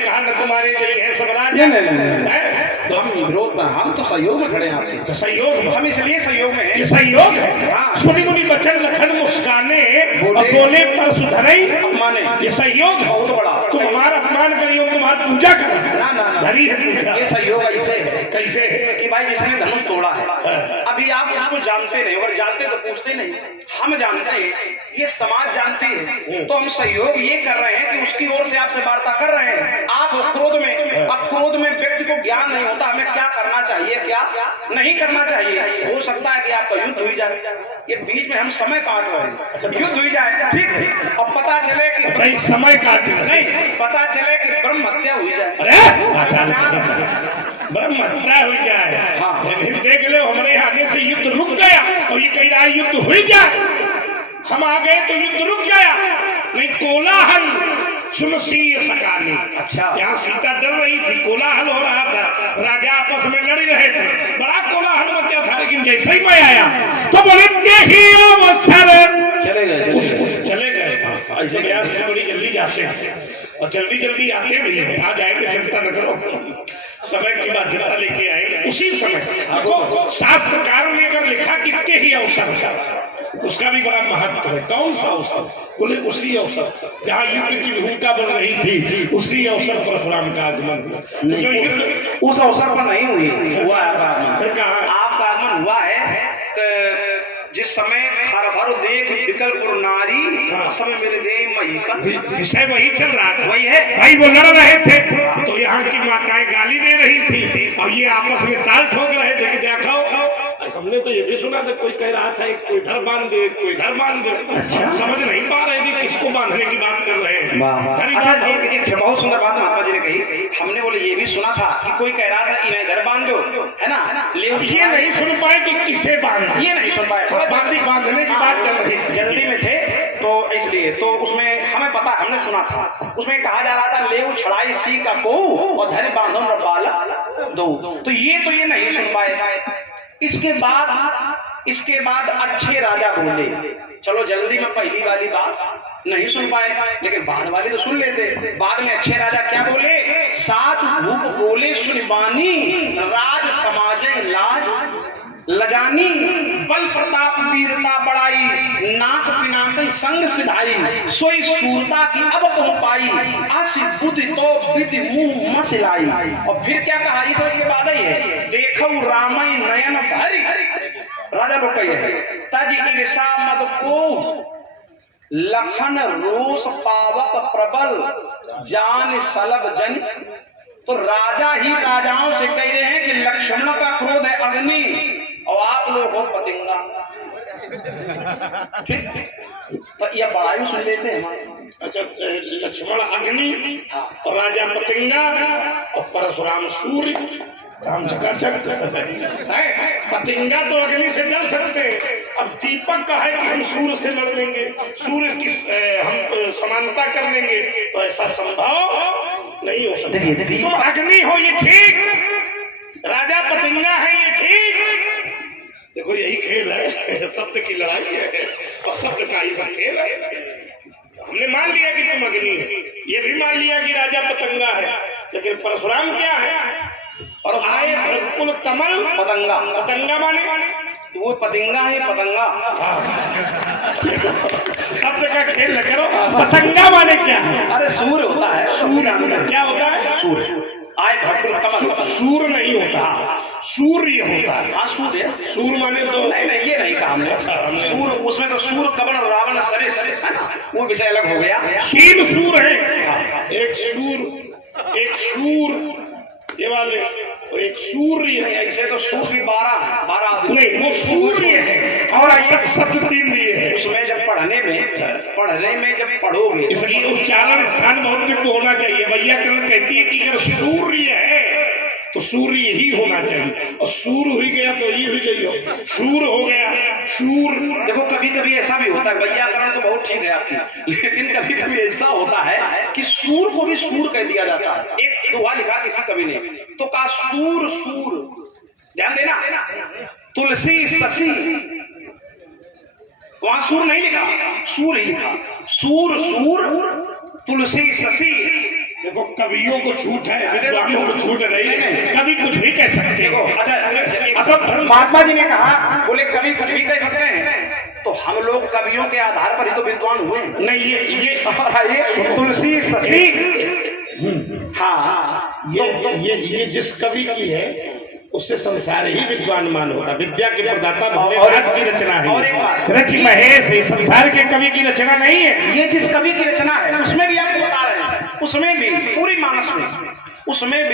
कहा न तुम्हारे लिए है सब राज नहीं तो हम विरोध में, हम तो सहयोग में खड़े हैं आपके। तो सहयोग हम इसलिए सहयोग में हैं। ये सहयोग है। हाँ। सुनी मुनि बचन लखन मुस्काने बोले पर सुधरई अपमाने, ये सहयोग है। बहुत बड़ा। तुम हमारा अपमान करियो, तुम्हारी पूजा करो ना ना ना, धरी है पूजा। ये सहयोग ऐसे है कैसे है कि भाई जिसने धनुष तोड़ा है, हाँ। अभी आप उसको जानते नहीं, अगर जानते तो पूछते नहीं, हम जानते हैं, ये समाज जानती है, तो हम सहयोग ये कर रहे हैं कि उसकी ओर से आपसे वार्ता कर रहे हैं। आप क्रोध में, अब क्रोध में व्यक्ति को ज्ञान नहीं होता हमें क्या करना चाहिए क्या नहीं करना चाहिए। हो सकता है कि आपका युद्ध हुई जाए, ये बीच में हम समय काट रहे हैं, युद्ध हुई जाए ठीक है, और पता चले कि अच्छा इस समय काट नहीं, पता चले कि ब्रह्म हत्या हुई जाए। अरे अच्छा ब्रह्म हत्या हुई जाए। हाँ। देख लो हमारे आने से युद्ध रुक गया और ये कह रहा है युद्ध हुई जाए, हम आ गए तो युद्ध रुक गया। नहीं कोलाहल सुन सिंह सकानी। अच्छा। यहाँ सीता डर रही थी, कोलाहल हो रहा था, राजा आपस में लड़ रहे थे, बड़ा कोलाहल मचा था। लेकिन जैसे ही मैं आया तो बोले ही अवसर चले गए। ऐसे ब्यास से बड़ी जल्दी जाते हैं और जल्दी जल्दी आते भी हैं। आ जाएंगे, चिंता न करो, समय की बाध्यता लेके आएंगे उसी समय। देखो शास्त्रकारों ने अगर लिखा कितने ही अवसर, उसका भी बड़ा महत्व है। कौन सा अवसर? बोले उसी अवसर जहाँ युद्ध की भूमिका बन रही थी, उसी अवसर पर परशुराम का आगमन हुआ। तो जो युद्ध उस अवसर पर नहीं हुआ है आपका आगमन हुआ है जिस समय हर भर देख विकल्प नारी समय मेरे दे विषय वही चल रहा था। वही है भाई, वो लड़ रहे थे तो यहाँ की माताएं गाली दे रही थी और ये आपस में ताल ठोक रहे थे कि देखो। हमने तो ये भी सुना था, कोई कह रहा था कोई घर बांध दे, कोई घर बांध दे। समझ नहीं पा रहे थे किसको बांधने की बात कर रहे हैं। अच्छा, बहुत सुंदर बात महात्मा जी ने कही। हमने बोले ये भी सुना था कि कोई कह रहा था इन्हें घर बांध दो, है ना, ले ये नहीं सुन पाए कि किसे बांध, ये नहीं सुन पाए, बांधने की बात चल रही थी, जल्दी में थे तो इसलिए। तो उसमें हमें पता, हमने सुना था उसमें कहा जा रहा था ले छड़ाई सी का को और धरे बांधो बाल दो। तो ये नहीं सुन पाए। इसके बाद अच्छे राजा बोले, चलो जल्दी में पहली वाली बात नहीं सुन पाए, लेकिन बाद वाली तो सुन लेते। बाद में अच्छे राजा क्या बोले, सात भूप बोले सुनबानी, राज समाजे लाज लजानी, बल प्रताप वीरता बढ़ाई, नाक पिनाक संग सिधाई, सोई सूरता की अब तुम पाई, आशी बुद्धि तो विधि मुंह मसिलाई। और फिर क्या कहा, ये सब इसके बाद ही है, देखो रामई नयन भरी, राजा लोग कही है, तज ईर्षा मद को लखन रोष पावक प्रबल, जान सलब जन। तो राजा ही राजाओं से कह रहे हैं कि लक्ष्मण का क्रोध है अग्नि और आप लोग हो पतंगा। ठीक, तो ये बड़ाई सुन लेते हैं। अच्छा, लक्ष्मण अग्नि और राजा पतंगा और परशुराम सूर्य, राम झकाझक। पतंगा तो अग्नि से डर सकते, अब दीपक का है कि हम सूर्य से लड़ लेंगे, सूर्य की हम समानता कर लेंगे, तो ऐसा संभव नहीं हो सकता। तुम अग्नि हो ये ठीक, राजा पतंगा है ये ठीक। देखो यही खेल है, शब्द की लड़ाई है और शब्द का ही सब खेल है। हमने मान लिया कि तुम अग्नि हो, ये भी मान लिया कि राजा पतंगा है, लेकिन परशुराम क्या है? और आए भरकुल कमल पतंगा, पतंगा माने वो पतंगा है, पतंगा। शब्द का खेल न करो। पतंगा माने क्या है? अरे सूर्य होता है, सूर्य क्या होता है? सूर्य। आए भरकुल कमल, सूर्य नहीं होता, सूर्य होता है। हाँ सूर्य, सूर्य माने तो नहीं ये नहीं कहा हमने। सूर्य उसमें तो सूर्य कमल और रावण सरिस है ना, वो विषय अलग हो गया। तीन सूर है, एक सूर ये वाले, और एक सूर्य। ऐसे तो सूर्य 12 नहीं, वो सूर्य है और शब्द 3 दिए हैं। उसमें जब पढ़ने में जब पढ़ोगे, इसलिए उच्चारण स्थान बहुत दिव्य होना चाहिए। वैयाकरण कहती है कि अगर सूर्य है तो सूर्य ही होना चाहिए, और सूर हुई गया तो ये हुई गई, सूर हो गया सूर। देखो कभी कभी ऐसा भी होता है, वैयाकरण तो बहुत ठीक है आपकी, लेकिन कभी कभी ऐसा होता है कि सूर को भी सूर कह दिया जाता है। एक दोहा लिखा किसी कवि ने, तो कहा सूर सूर, ध्यान देना, तुलसी शशि, वहां सूर नहीं लिखा, सूर ही लिखा, सूर सूर तुलसी शशि। देखो कवियों को छूट है, विद्वानों को छूट नहीं है, कभी कुछ भी कह सकते हो। अच्छा, महात्मा जी ने कहा बोले कभी कुछ भी कह सकते हैं, तो हम लोग कवियों के आधार पर ही तो विद्वान हुए। नहीं ये तुलसी शशि, हाँ ये जिस कवि की है उससे संसार ही विद्वानमान होगा। विद्या के प्रदाता भोलेनाथ की रचना है, रचि महेश है, संसार के कवि की रचना नहीं है। ये जिस कवि की रचना है उसमें भी आपको बता रहे हैं, उसमें भी पूरी मानस में उसमें भी